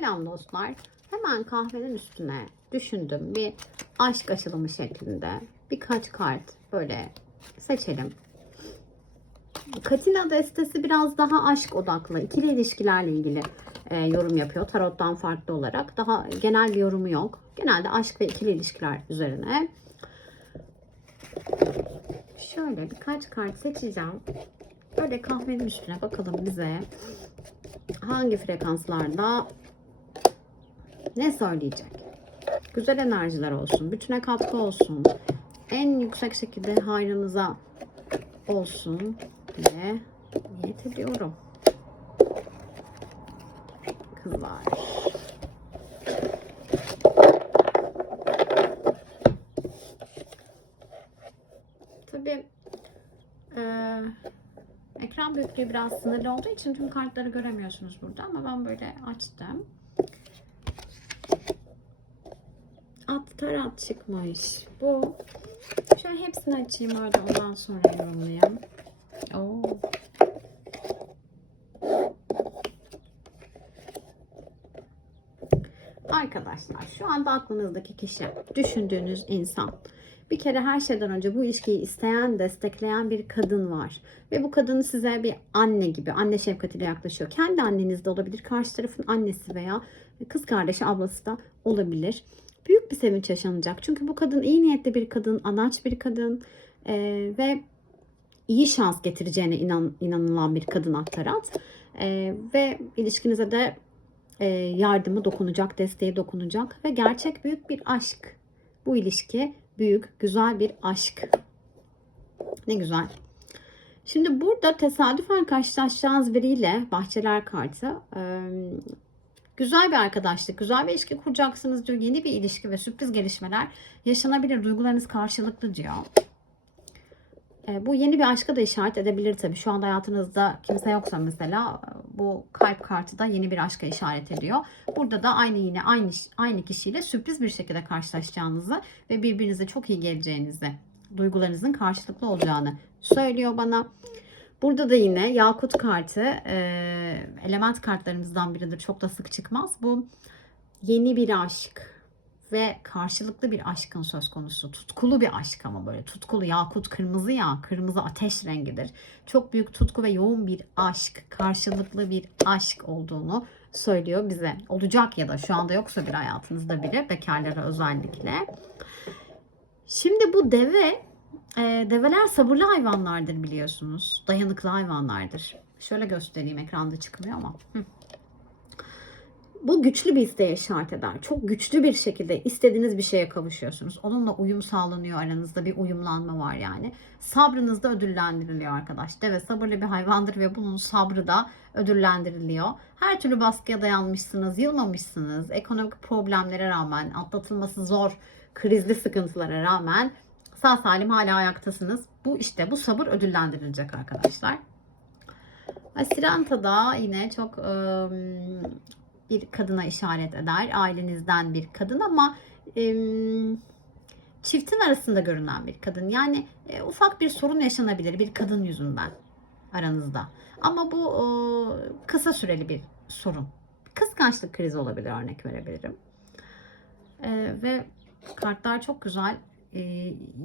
Selam dostlar. Hemen kahvenin üstüne düşündüm bir aşk açılımı şeklinde birkaç kart böyle seçelim. Katina destesi biraz daha aşk odaklı, ikili ilişkilerle ilgili e, yorum yapıyor. Tarottan farklı olarak. Daha genel bir yorumu yok. Genelde aşk ve ikili ilişkiler üzerine. Şöyle birkaç kart seçeceğim. Böyle kahvenin üstüne bakalım bize hangi frekanslarda ne söyleyecek? Güzel enerjiler olsun, bütüne katkı olsun, en yüksek şekilde hayrınıza olsun diye niyet ediyorum. Kızlar. Tabii eee Ekran büyüklüğü biraz sınırlı olduğu için tüm kartları göremiyorsunuz burada ama ben böyle açtım. At tarat çıkmış. Bu. Şöyle hepsini açayım orada ondan sonra yorumlayayım. Oo. Arkadaşlar şu anda aklınızdaki kişi, düşündüğünüz insan. Bir kere her şeyden önce bu ilişkiyi isteyen, destekleyen bir kadın var. Ve bu kadın size bir anne gibi, anne şefkatiyle yaklaşıyor. Kendi anneniz de olabilir, karşı tarafın annesi veya kız kardeşi, ablası da olabilir. Büyük bir sevinç yaşanacak. Çünkü bu kadın iyi niyetli bir kadın, anaç bir kadın ee, ve iyi şans getireceğine inan, inanılan bir kadın aktarat. Ee, ve ilişkinize de e, yardımı dokunacak, desteği dokunacak ve gerçek büyük bir aşk. Bu ilişki büyük, güzel bir aşk. Ne güzel. Şimdi burada tesadüfen karşılaşacağınız biriyle bahçeler kartı güzel bir arkadaşlık, güzel bir ilişki kuracaksınız diyor. Yeni bir ilişki ve sürpriz gelişmeler yaşanabilir. Duygularınız karşılıklı diyor. E, bu yeni bir aşka da işaret edebilir tabii. Şu anda hayatınızda kimse yoksa mesela bu kalp kartı da yeni bir aşka işaret ediyor. Burada da aynı yine aynı aynı kişiyle sürpriz bir şekilde karşılaşacağınızı ve birbirinize çok iyi geleceğinizi, duygularınızın karşılıklı olacağını söylüyor bana. Burada da yine Yakut kartı e, element kartlarımızdan biridir. Çok da sık çıkmaz. Bu yeni bir aşk ve karşılıklı bir aşkın söz konusu. Tutkulu bir aşk ama böyle tutkulu yakut kırmızı ya kırmızı ateş rengidir. Çok büyük tutku ve yoğun bir aşk, karşılıklı bir aşk olduğunu söylüyor bize. Olacak ya da şu anda yoksa bir hayatınızda biri bekarlara özellikle. Şimdi bu deve e, develer sabırlı hayvanlardır biliyorsunuz. Dayanıklı hayvanlardır. Şöyle göstereyim ekranda çıkmıyor ama. Hı bu güçlü bir isteğe şart eder. Çok güçlü bir şekilde istediğiniz bir şeye kavuşuyorsunuz. Onunla uyum sağlanıyor aranızda bir uyumlanma var yani. Sabrınız da ödüllendiriliyor arkadaş. Deve sabırlı bir hayvandır ve bunun sabrı da ödüllendiriliyor. Her türlü baskıya dayanmışsınız, yılmamışsınız. Ekonomik problemlere rağmen, atlatılması zor, krizli sıkıntılara rağmen sağ salim hala ayaktasınız. Bu işte bu sabır ödüllendirilecek arkadaşlar. Asiranta da yine çok ıı, bir kadına işaret eder. Ailenizden bir kadın ama e, çiftin arasında görünen bir kadın. Yani e, ufak bir sorun yaşanabilir bir kadın yüzünden aranızda. Ama bu e, kısa süreli bir sorun. Kıskançlık krizi olabilir örnek verebilirim. E, ve kartlar çok güzel. E,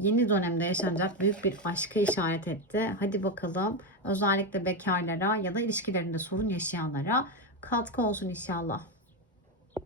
yeni dönemde yaşanacak büyük bir aşka işaret etti. Hadi bakalım özellikle bekarlara ya da ilişkilerinde sorun yaşayanlara katkı olsun inşallah.